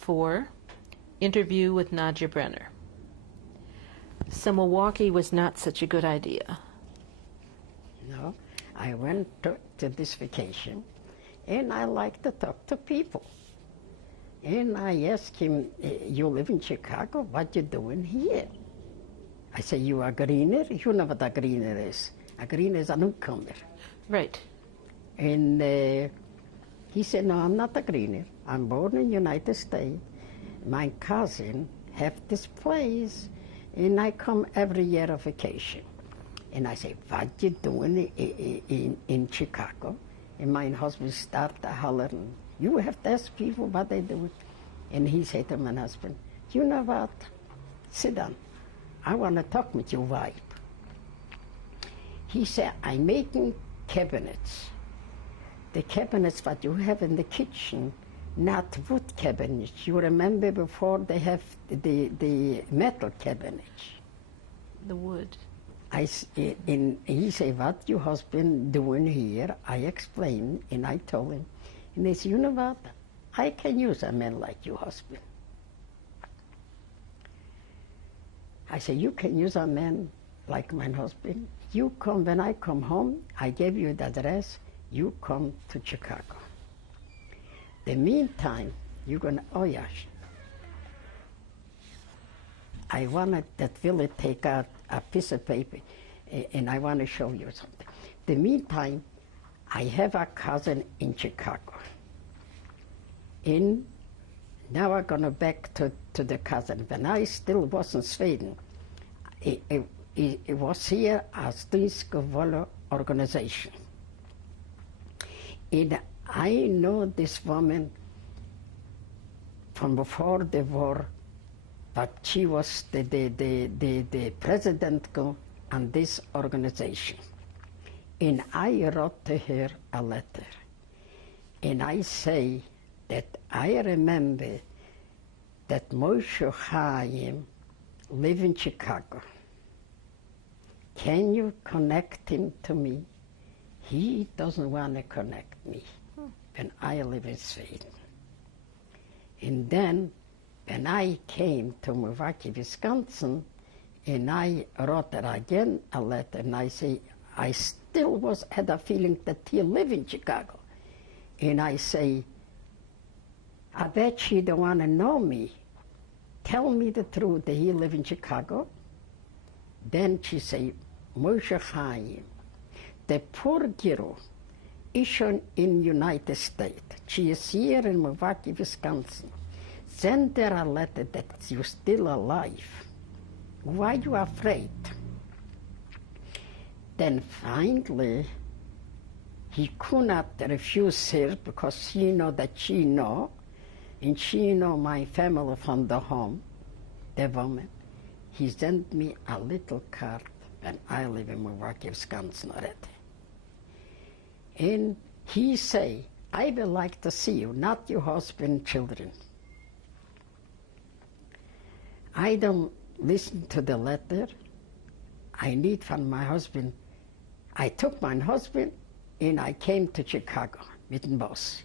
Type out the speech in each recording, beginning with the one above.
4. Interview with Nadja Brener. So Milwaukee was not such a good idea. No, I went to this vacation, and I like to talk to people. And I asked him, you live in Chicago, what you doing here? I said, you a greener? You know what a greener is. A greener is a newcomer. Right. And he said, no, I'm not a greener. I'm born in the United States. My cousin have this place, and I come every year on vacation. And I say, what you doing in Chicago? And my husband started hollering, you have to ask people what they do. And he said to my husband, you know what? Sit down. I want to talk with your wife. He said, I'm making cabinets. The cabinets that you have in the kitchen, not wood cabinets. You remember before they have the metal cabinets. The wood. He said, what your husband doing here? I explained, and I told him. And he said, you know what? I can use a man like your husband. I said, you can use a man like my husband. You come, when I come home, I gave you the address, you come to Chicago. The meantime, you're gonna, oh yeah. I wanted that Willie take out a piece of paper, and I want to show you something. The meantime, I have a cousin in Chicago. And now I'm going back to the cousin. When I still was in Sweden, it was here as this organization. And I know this woman from before the war, but she was the president on this organization. And I wrote to her a letter. And I say that I remember that Moshe Chaim lives in Chicago. Can you connect him to me? He doesn't want to connect me when I live in Sweden. And then when I came to Milwaukee, Wisconsin, and I wrote her again a letter, and I say, I still had a feeling that he lived in Chicago. And I say, I bet she don't want to know me. Tell me the truth that he live in Chicago. Then she say, Moshe Chaim, the poor girl is in United States. She is here in Milwaukee, Wisconsin. Send her a letter that you're still alive. Why you afraid? Then finally, he could not refuse her because he know that she know, and she know my family from the home, the woman. He sent me a little card when I live in Milwaukee, Wisconsin already. And he say, I would like to see you, not your husband, children. I don't listen to the letter. I need from my husband. I took my husband and I came to Chicago with the boss.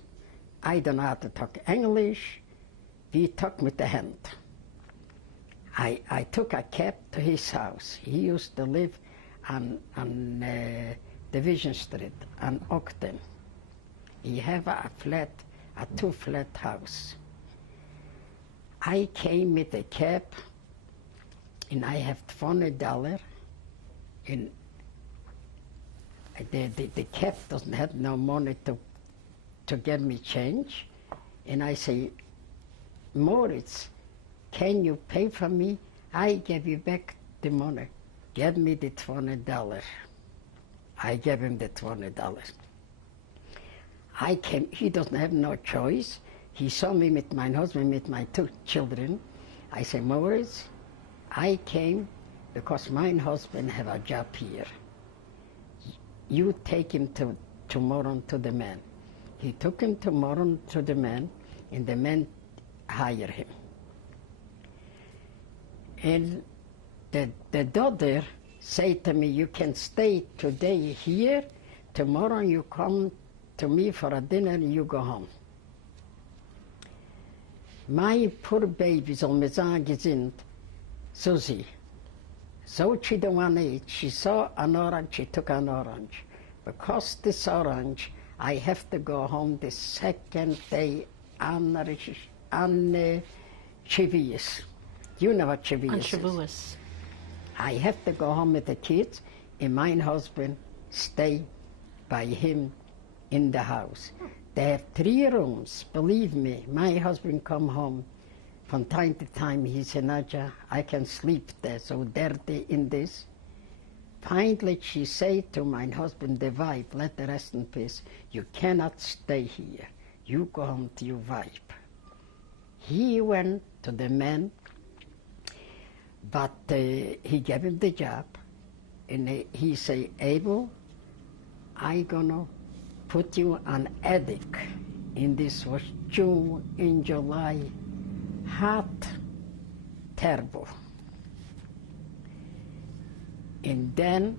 I don't know how to talk English. We talk with the hand. I took a cab to his house. He used to live on Division Street on Ogden. He have a two-flat house. I came with a cab, and I have $20, and the cab doesn't have no money to get me change. And I say, Moritz, can you pay for me? I give you back the money. Give me the $20. I gave him the $20. I came, he doesn't have no choice. He saw me with my husband, with my two children. I said, Moritz, I came because my husband have a job here. You take him tomorrow to the man. He took him tomorrow to the man, and the man hired him. And the daughter said to me, you can stay today here, tomorrow you come to me for a dinner and you go home. My poor baby soll mir sagen sind, Susie, so she don't want to eat. She saw an orange, she took an orange. Because this orange, I have to go home the second day on Shavuos. You know what Shavuos On is? Shavuos. I have to go home with the kids, and my husband stay by him in the house. They have 3 rooms, believe me. My husband come home from time to time. He said, Nadja, I can sleep there, so dirty in this. Finally, she said to my husband, the wife, let the rest in peace, you cannot stay here. You go home to your wife. He went to the man, but he gave him the job, and he said, Abel, I gonna put you on attic. And this was June and July, hot, terrible. And then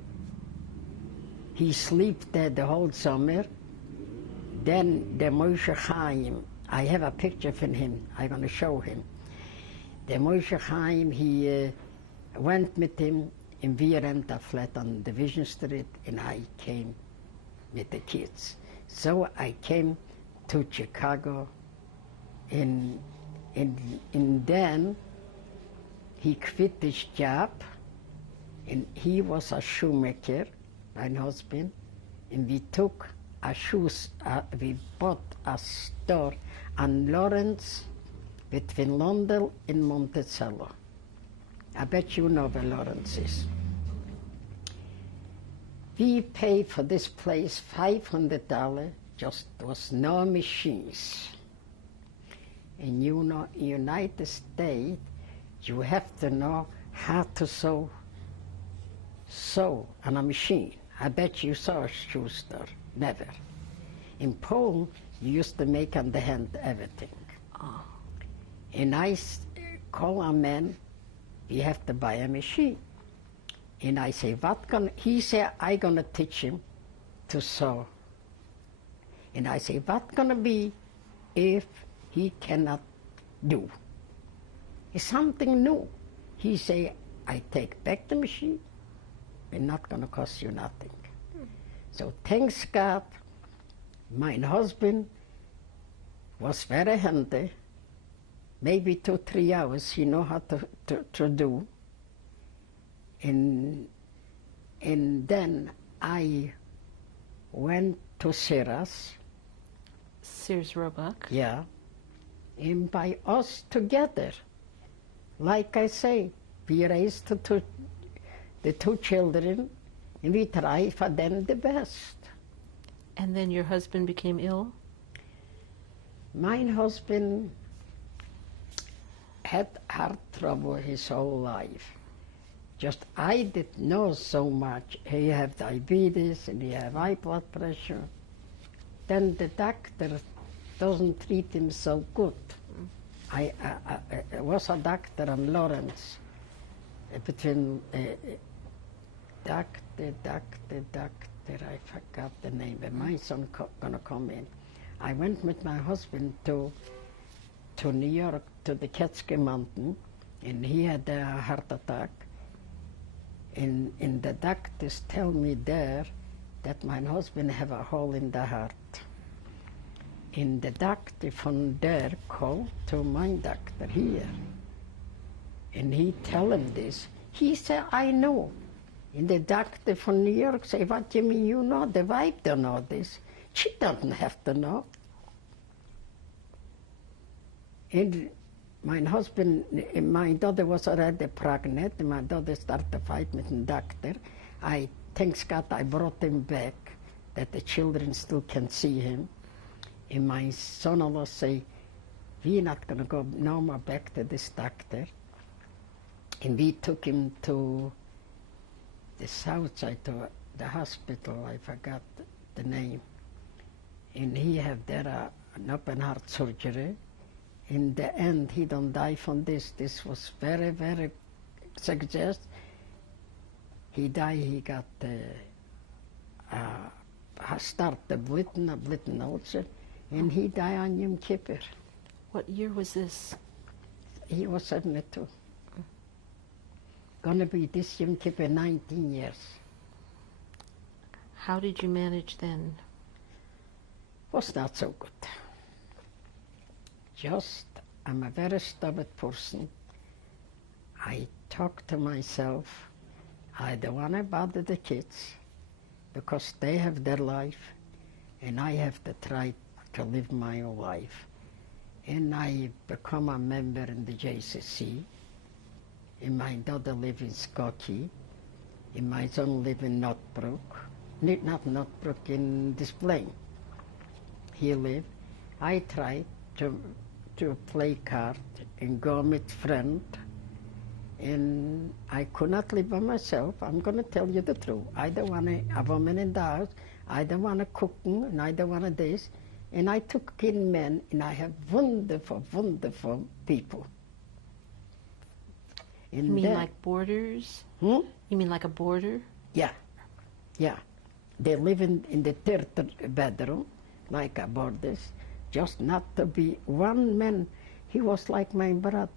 he sleep there the whole summer. Then the Moshe Chaim, I have a picture from him, I'm going to show him. The Moshe Chaim, he went with him, and we rent a flat on Division Street, and I came with the kids. So I came to Chicago, and then he quit his job, and he was a shoemaker, my husband, and we took a shoes, we bought a store on Lawrence between London and Monticello. I bet you know where Lawrence is. We paid for this place $500, just was no machines. And you know, in United States, you have to know how to sew on a machine. I bet you saw a shoe store, never. In Poland, you used to make on the hand everything. Oh. And I call a man, we have to buy a machine. And I say, he said, I gonna teach him to sew. And I say, what gonna be if he cannot do? It's something new. He say, I take back the machine, it's not gonna cost you nothing. So thanks God, my husband was very handy. Maybe 2-3 hours he know how to do. And then I went to Sears. Sears Roebuck. Yeah. And by us together, like I say, we raised the 2 children, and we try for them the best. And then your husband became ill? My husband had heart trouble his whole life. Just I didn't know so much. He had diabetes and he had high blood pressure. Then the doctor doesn't treat him so good. I was a doctor in Lawrence, between doctor, I forgot the name, but my son gonna come in. I went with my husband to New York, to the Catskill Mountain, and he had a heart attack. And the doctors tell me there that my husband have a hole in the heart. And the doctor from there called to my doctor here. And he tell him this. He said, I know. And the doctor from New York say, what do you mean you know? The wife don't know this. She doesn't have to know. And my husband, my daughter was already pregnant, and my daughter started to fight with the doctor. Thanks God I brought him back, that the children still can see him. And my son-in-law say, we're not going to go no more back to this doctor. And we took him to the south side, to the hospital, I forgot the name. And he had there an open heart surgery. In the end, he don't die from this. This was very, very suggest. He died, he got start the bleeding ulcer, and he died on Yom Kippur. What year was this? He was 72. Gonna be this Yom Kippur 19 years. How did you manage then? Was not so good. Just, I'm a very stubborn person. I talk to myself, I don't want to bother the kids because they have their life and I have to try to live my own life. And I become a member in the JCC. And my daughter lives in Skokie. And my son lives in Northbrook. Not Northbrook, in Des Plaines. He lived. I tried to play card and go with friends. And I could not live by myself. I'm going to tell you the truth. I don't want a woman in the house. I don't want to cook, and I don't want this. And I took in men, and I have wonderful, wonderful people. And You mean like boarders? Hmm? You mean like a boarder? Yeah, yeah. They live in the third bedroom, like a boarders, just not to be one man. He was like my brother.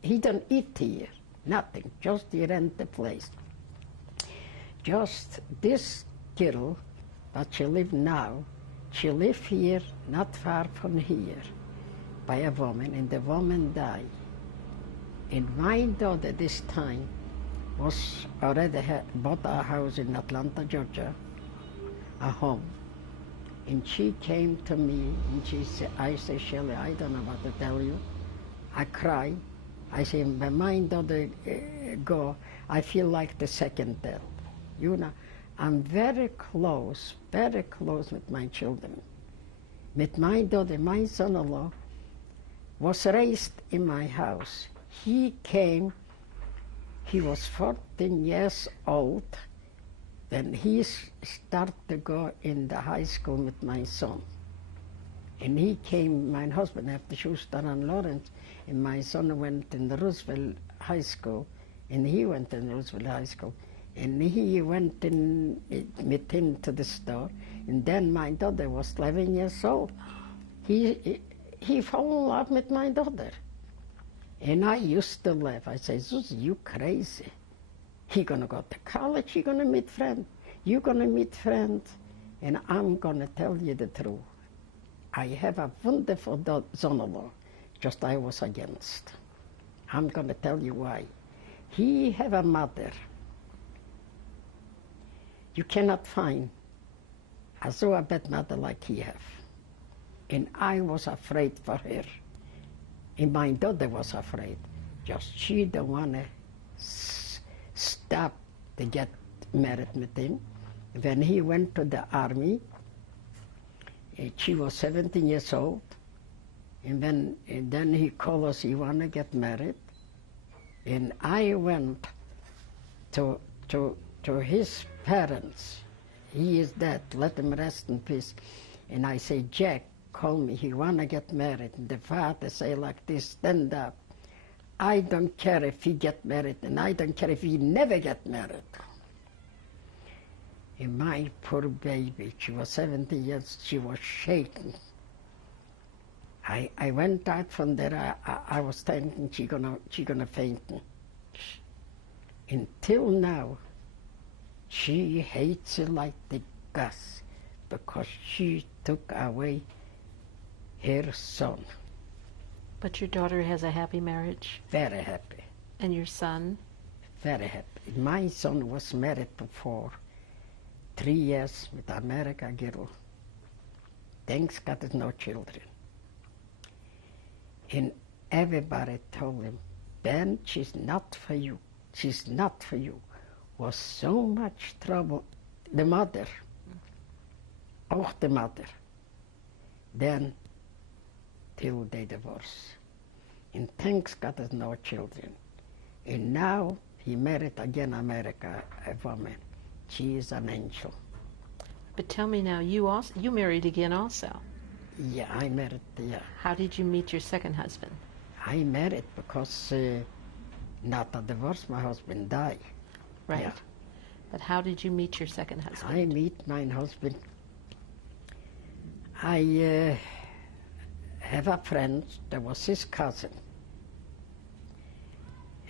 He don't eat here, nothing, just he rent the place. Just this girl, that she live now, she live here, not far from here, by a woman, and the woman died. And my daughter this time was already bought a house in Atlanta, Georgia, a home. And she came to me and she said, I said, Shelley, I don't know what to tell you. I cry. I say, when my daughter go, I feel like the second death. You know, I'm very close with my children. With my daughter, my son-in-law was raised in my house. He came, he was 14 years old when he started to go in the high school with my son. And he came, my husband, after Schuster and Lawrence, and my son went in the Roosevelt High School, and he went in Roosevelt High School. And he went in with him to the store, and then my daughter was 11 years old. He fell in love with my daughter. And I used to laugh. I say, Susie, you crazy. He gonna go to college, he gonna meet friends. You gonna meet friends. And I'm gonna tell you the truth. I have a wonderful son-in-law, just I was against. I'm gonna tell you why. He have a mother. You cannot find a bad mother like he have. And I was afraid for her. And my daughter was afraid. Just she don't want to stop to get married with him. When he went to the army, she was 17 years old. And then he called us, he want to get married. And I went to his parents. He is dead, let him rest in peace. And I say, Jack, call me, he want to get married. And the father say like this, stand up. I don't care if he get married, and I don't care if he never get married. And my poor baby, she was 70 years, she was shaking. I went out from there, I was thinking she gonna faint. Until now, she hates it like the gas because she took away her son. But your daughter has a happy marriage? Very happy. And your son? Very happy. My son was married before 3 years with an American girl. Thanks God there's no children. And everybody told him, Ben, she's not for you. She's not for you. Was so much trouble. The mother, auch the mother. Then, till they divorce. And thanks God there's no children. And now he married again America, a woman. She is an angel. But tell me now, you married again also. Yeah, I married, yeah. How did you meet your second husband? I married because not a divorce, my husband died. Right. Yeah. But how did you meet your second husband? I meet my husband. I have a friend that was his cousin.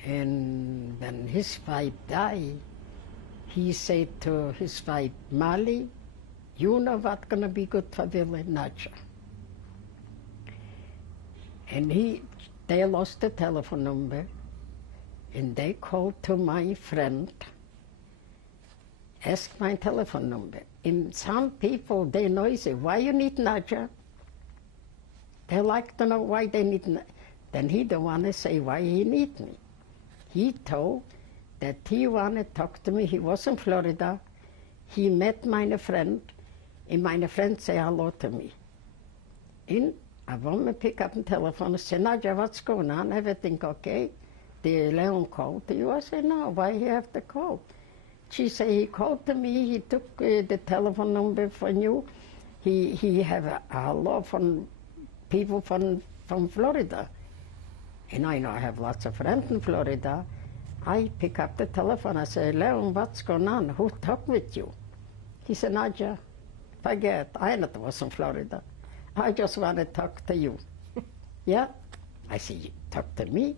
And when his wife died, he said to his wife, Mali, you know what's going to be good for Willie, Nadja. And they lost the telephone number, and they called to my friend, asked my telephone number. And some people, they noisy, why you need Nadja? They like to know why they need Nadja. Then he don't want to say why he need me. He told that he wanted to talk to me. He was in Florida. He met my friend, and my friend say hello to me. And a woman pick up the telephone and say, Nadja, what's going on? Everything okay? The Leon called to you. I said, no, why he have to call? She said, he called to me. He took the telephone number from you. He have a lot from people from Florida. And I know I have lots of friends in Florida. I pick up the telephone. I say, Leon, what's going on? Who talked with you? He said, Nadja, forget. I know it was in Florida. I just want to talk to you. Yeah? I said, you talk to me?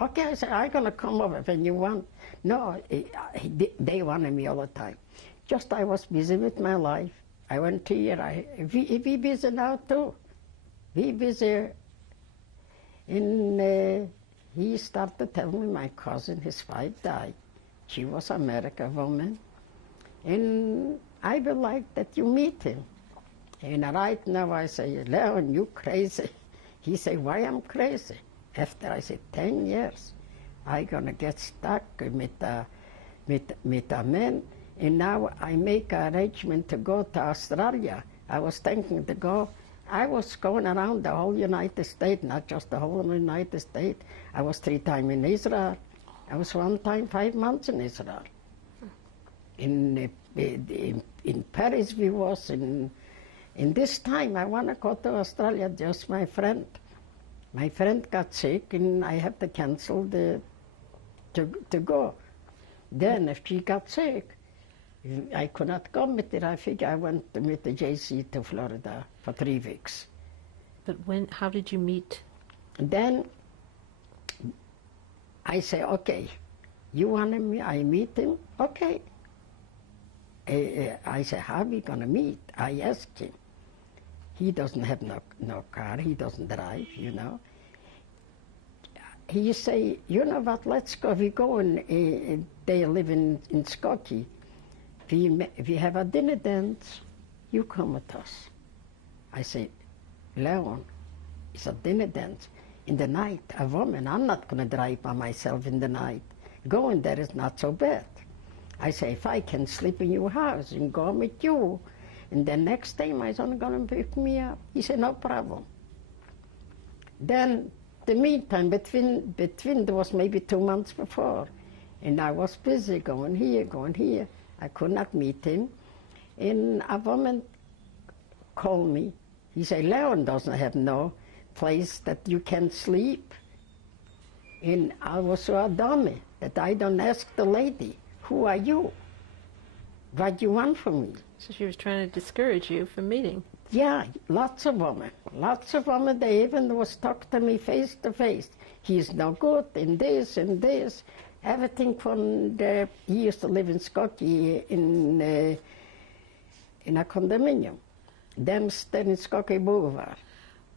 Okay, I said, I'm going to come over when you want. No, they wanted me all the time. Just I was busy with my life. I went to here. We busy now too. We busy. And he started telling me my cousin, his wife died. She was an American woman. And I would like that you meet him. And right now I say, Leon, you crazy. He say, why I'm crazy? After I said 10 years, I gonna get stuck with a man. And now I make an arrangement to go to Australia. I was thinking to go. I was going around the whole United States, not just the whole United States. I was 3 times in Israel. I was 1 time 5 months in Israel. In Paris we was. In this time I want to go to Australia, just my friend. My friend got sick and I have to cancel to go. Then if she got sick, I could not go with her. I think I went with the JC to Florida for 3 weeks. But how did you meet? Then I say, okay, you want me, I meet him? Okay. I say, how are we going to meet? I asked him. He doesn't have no car, he doesn't drive, you know. He say, you know what, let's go. We go and they live in Skokie. We have a dinner dance. You come with us. I say, Leon, it's a dinner dance. In the night, a woman, I'm not going to drive by myself in the night. Going there is not so bad. I say, if I can sleep in your house and go with you, and the next day my son going to pick me up. He said, no problem. Then, the meantime, between there was maybe 2 months before, and I was busy going here. I could not meet him. And a woman called me. He said, Leon doesn't have no place that you can sleep. And I was so dummy that I don't ask the lady, who are you? What do you want from me? So she was trying to discourage you from meeting. Yeah, lots of women. They even was talk to me face to face. He's no good in this and this. Everything from he used to live in Skokie in a condominium. Them stayed in Skokie Boulevard.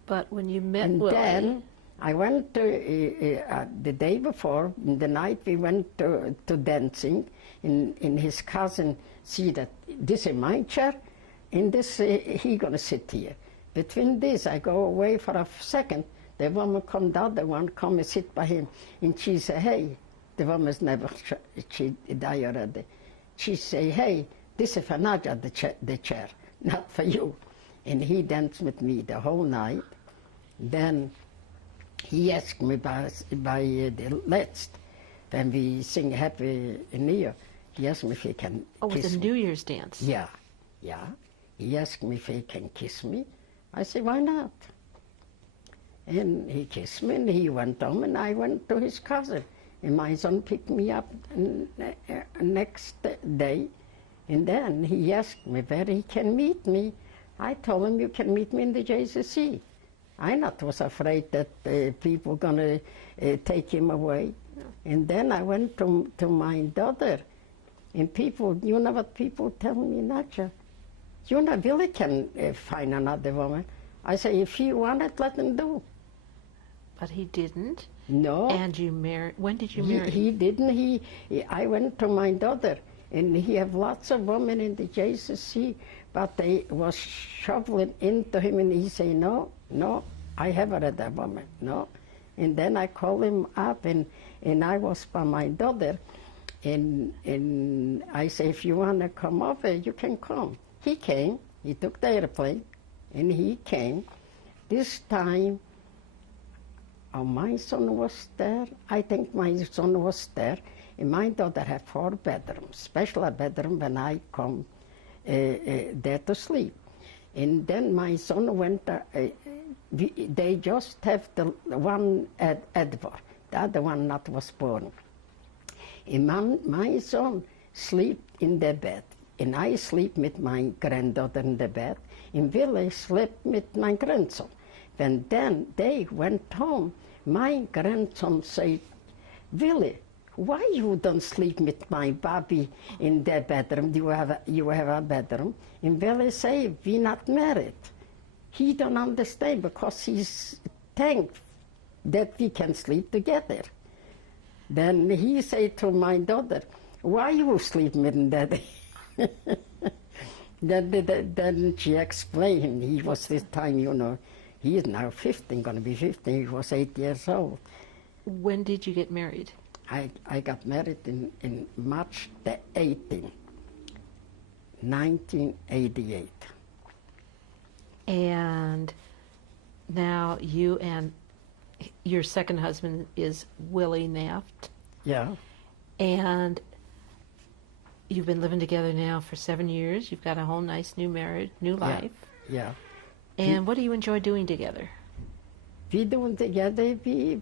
But when you met and Willie... then I went to, the day before, in the night we went to dancing, and his cousin see that this is my chair, and this, he gonna sit here. Between this, I go away for a second, the woman come down, the one come and sit by him, and she say, hey, the woman's never, she died already. She say, hey, this is for Nadja, the chair, not for you. And he danced with me the whole night. Then he asked me by the last, when we sing Happy New Year, he asked me if he can kiss me. Oh, the New Year's dance. Yeah. He asked me if he can kiss me. I said, why not? And he kissed me, and he went home, and I went to his cousin. And my son picked me up next day, and then he asked me where he can meet me. I told him, you can meet me in the JCC. I not was afraid that people gonna take him away. No. And then I went to my daughter, and people, you know what people tell me, Nadja, you know, Willie can find another woman. I say, if he wanted, let him do. But he didn't. No. And you married. When did you marry? He didn't. I went to my daughter, and he have lots of women in the JCC, but they was shoveling into him, and he say, no, I have already a woman, no. And then I called him up, and I was by my daughter, and I say, if you want to come over, you can come. He came. He took the airplane, and he came. This time, my son was there. I think my son was there. And my daughter had 4 bedrooms, special bedroom when I come there to sleep. And then my son went, they just have the one Edward, the other one not was born. And my son sleep in the bed, and I sleep with my granddaughter in the bed, and Willie slept with my grandson. And then they went home. My grandson said, Willie, why you don't sleep with my baby in the bedroom? You have a bedroom. And Willie say, we not married. He don't understand because he's thankful that we can sleep together. Then he say to my daughter, why you sleep with daddy? Then she explained, he was this time, you know, he is now 15, going to be 15. He was 8 years old. When did you get married? I got married in March the 18th, 1988. And now you and your second husband is Willie Naft. Yeah. And you've been living together now for 7 years. You've got a whole nice new marriage, new life. Yeah. And what do you enjoy doing together? We doing together, we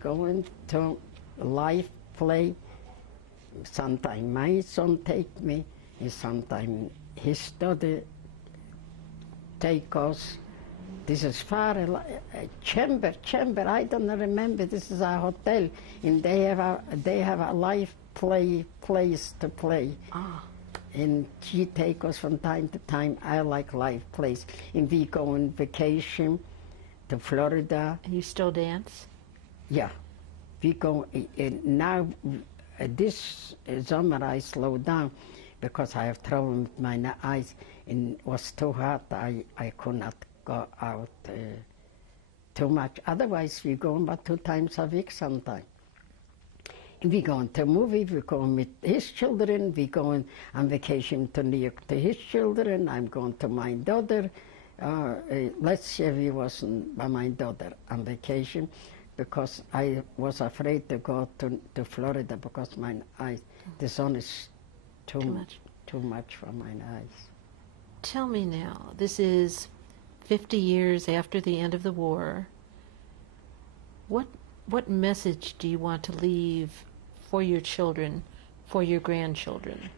going to live play. Sometimes my son take me, and sometimes his daughter take us. This is far, chamber, I don't remember, this is a hotel, and they have a live place to play. Ah. And she take us from time to time. I like live place. And we go on vacation to Florida. And you still dance? Yeah. We go, now this summer I slowed down because I have trouble with my eyes, and it was too hot. I could not go out too much. Otherwise, we go about 2 times a week sometimes. We go to movie, we go with his children, we go on vacation to New York to his children, I'm going to my daughter. Last year we was by my daughter on vacation because I was afraid to go to Florida because my eyes, the sun is too much for my eyes. Tell me now, this is 50 years after the end of the war. What message do you want to leave for your children, for your grandchildren,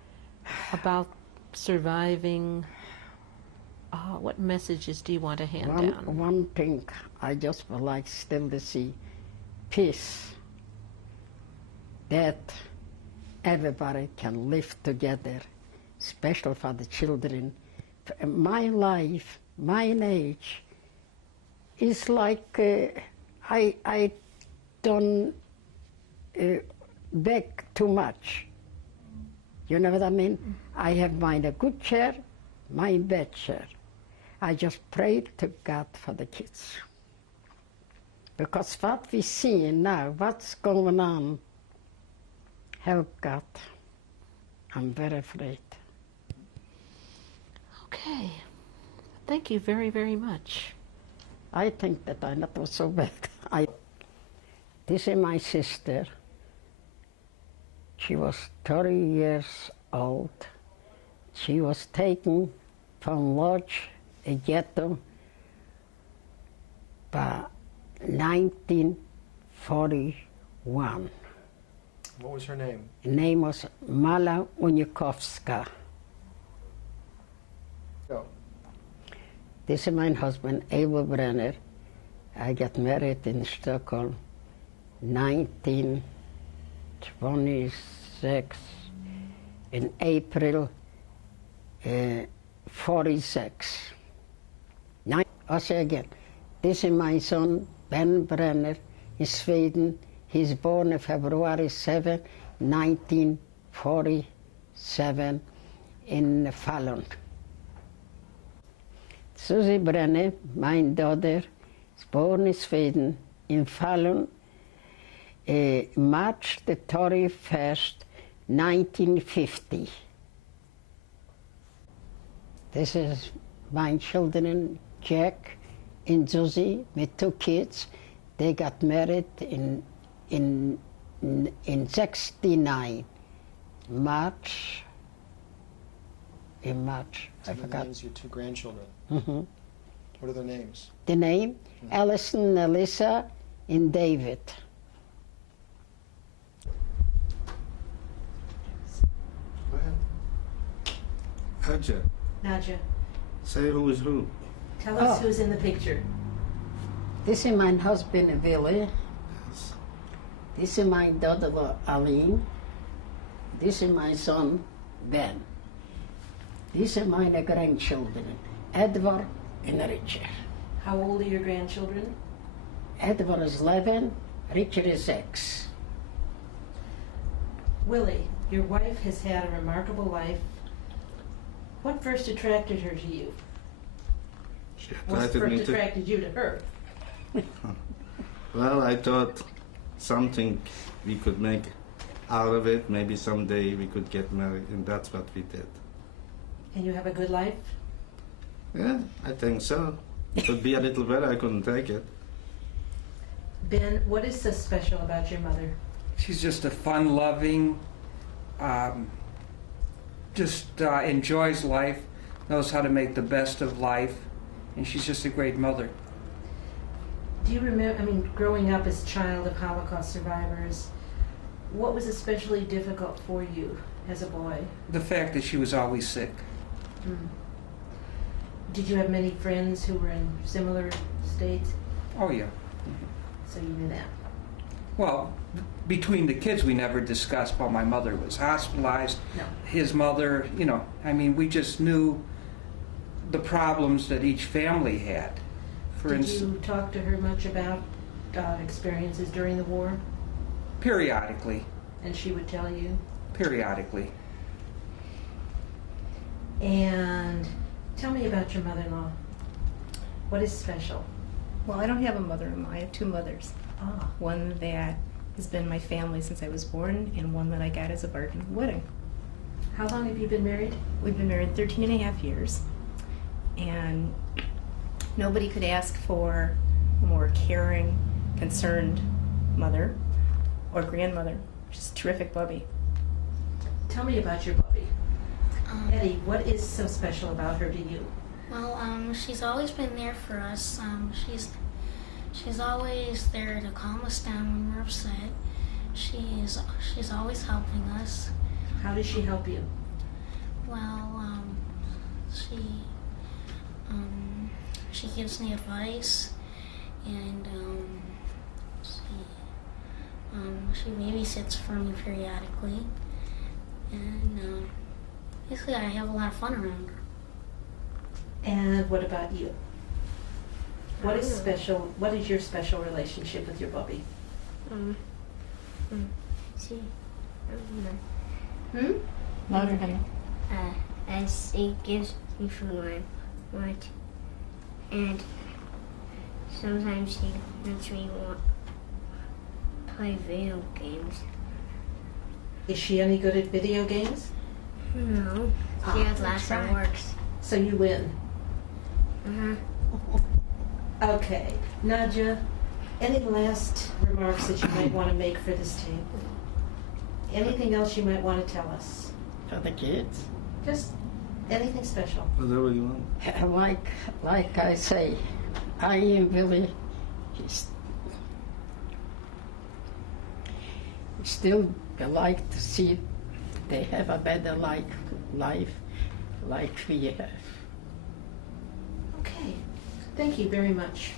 about surviving? What messages do you want to hand down? One thing I just would like still to see, peace, that everybody can live together, especially for the children. My life, my age, is like I don't beg too much. You know what I mean? I have my good chair, my bad chair. I just pray to God for the kids. Because what we see now, what's going on, help God. I'm very afraid. Okay. Thank you very, very much. I think that I not was so bad. This is my sister. She was 30 years old. She was taken from Lodge, a ghetto, by 1941. What was her name? Her name was Mala Unikowska. Oh. This is my husband, Abel Brener. I got married in Stockholm 1926 in April 46. I'll say again, this is my son, Ben Brener, in Sweden. He's born on February 7, 1947 in Falun. Susie Brener, my daughter, is born in Sweden, in Falun, March the 31st, 1950. This is my children, Jack and Susie, with 2 kids. They got married in 69, March. In March, I forgot. Names your 2 grandchildren. Mm-hmm. What are their names? The name, Allison, Alyssa, and David. Go ahead. Nadja, Nadja, say who is who. tell us Oh. who's in the picture. This is my husband, Billy. Yes. This is my daughter, Aline. This is my son, Ben. These are my grandchildren, Edward and Richard. How old are your grandchildren? Edward is 11, Richard is 6. Willie, your wife has had a remarkable life. What first attracted her to you? She What attracted first me to. attracted you to her? Well, I thought something we could make out of it. Maybe someday we could get married, and that's what we did. And you have a good life? Yeah, I think so. Could be a little better. I couldn't take it. Ben, what is so special about your mother? She's just a fun-loving, enjoys life, knows how to make the best of life, and she's just a great mother. Do you remember, growing up as a child of Holocaust survivors, what was especially difficult for you as a boy? The fact that she was always sick. Mm. Did you have many friends who were in similar states? Oh, yeah. So you knew that. Well, between the kids, we never discussed, well, my mother was hospitalized, No. his mother, we just knew the problems that each family had. For Did instance, you talk to her much about experiences during the war? periodically. And she would tell you? Periodically. And tell me about your mother-in-law. What is special? Well, I don't have a mother-in-law. I have 2 mothers. Ah, One that has been my family since I was born, and one that I got as a virgin wedding. how long have you been married? We've been married 13 and a half years, and nobody could ask for a more caring, concerned mother or grandmother. She's a terrific bubby. Tell me about your Bobby. Eddie, what is so special about her to you? Well, she's always been there for us. She's always there to calm us down when we're upset. She's always helping us. How does she help you? Well, she gives me advice, and she babysits for me periodically, and basically I have a lot of fun around her. And what about you? What is special? What is your special relationship with your Bobby? See, Louder, honey. as it gives me food when I want, and sometimes he lets me play video games. Is she any good at video games? No, she has lots of works. So you win. Okay. Nadja, any last remarks that you might want to make for this tape? Anything else you might want to tell us? For the kids. Just anything special. Whatever you want. Like I say, I am really still like to see they have a better life like we have. Okay. Thank you very much.